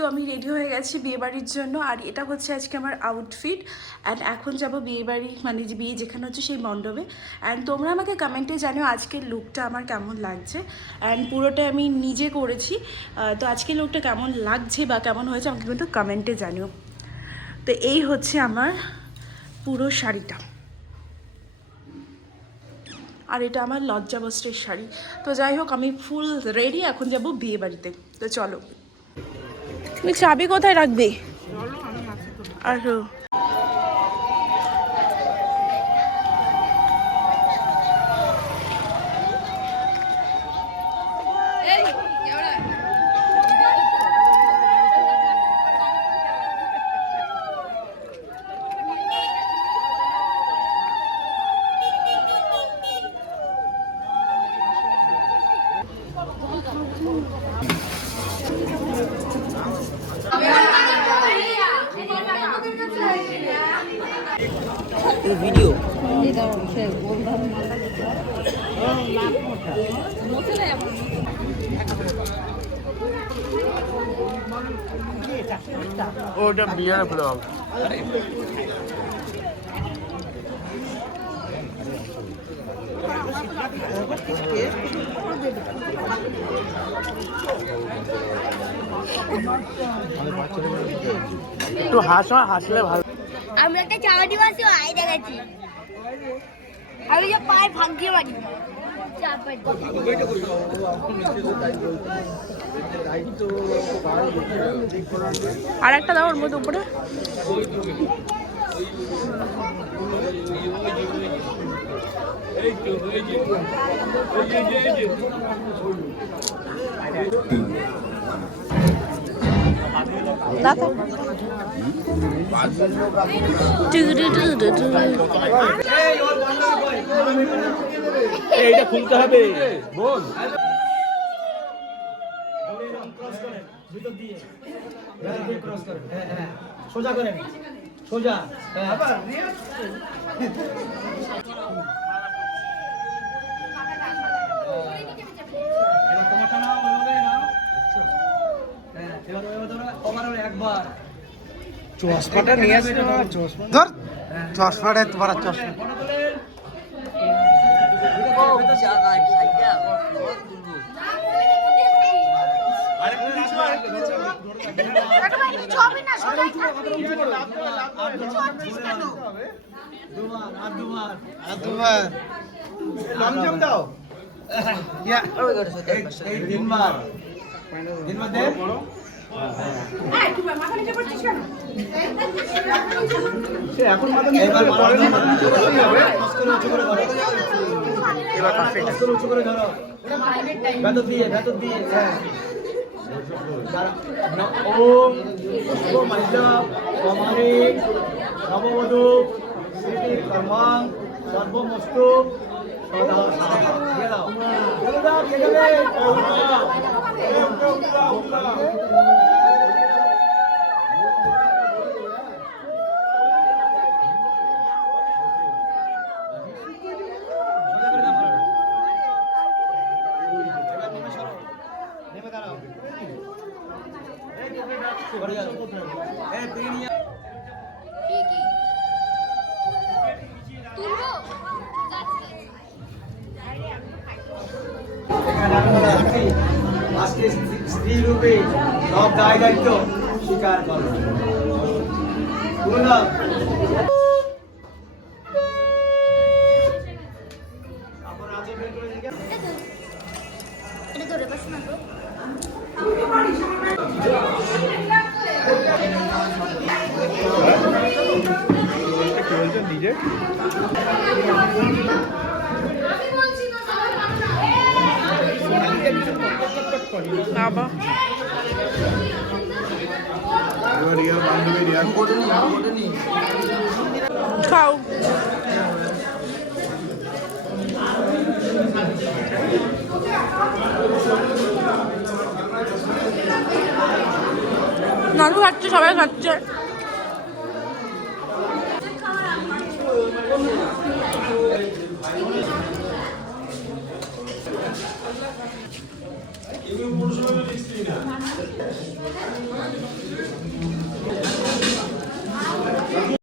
তো আমি রেডি হয়ে গেছি বিয়েবাড়ির জন্য, আর এটা হচ্ছে আজকে আমার আউটফিট। অ্যান্ড এখন যাব বিয়েবাড়ি, মানে যে বিয়ে যেখানে হচ্ছে সেই মণ্ডপে। অ্যান্ড তোমরা আমাকে কমেন্টে জানিও আজকের লুকটা আমার কেমন লাগছে। অ্যান্ড পুরোটা আমি নিজে করেছি, তো আজকের লুকটা কেমন লাগছে বা কেমন হয়েছে আমাকে কিন্তু কমেন্টে জানিও। তো এই হচ্ছে আমার পুরো শাড়িটা, আর এটা আমার লজ্জা বস্ত্রের শাড়ি। তো যাই হোক, আমি ফুল রেডি, এখন যাব বিয়ে বাড়িতে। তো চলো। তুমি চাবি কোথায় রাখবে? আর ভিডিও ওটা বিয়ার ব্লগ। একটু হাসো, হাসলে ভালো। আমি একটা চাওয়া দিবসে আই দেখাচ্ছি, আমি যে পায়ে ফাঁক দিয়ে বাড়ি আর একটা দাও ওর মধ্যে উপরে। এইটা খুলতে হবে বোন। সোজা করে সোজা একবার চশমাটা নিয়ে আসবে, ধর চশমাটা তোমার চশমা দাও তিনবার দে। এখন উঁচু করে ধরো, ভেতর দিয়ে ওম নববধূ স্মৃতি কর্মাং সর্বমস্তু আজকে স্ত্রী রূপে সব দায় দায়িত্ব স্বীকার করো। নিজে বাবা খাও। নানু খাচ্ছে, সবাই খাচ্ছে।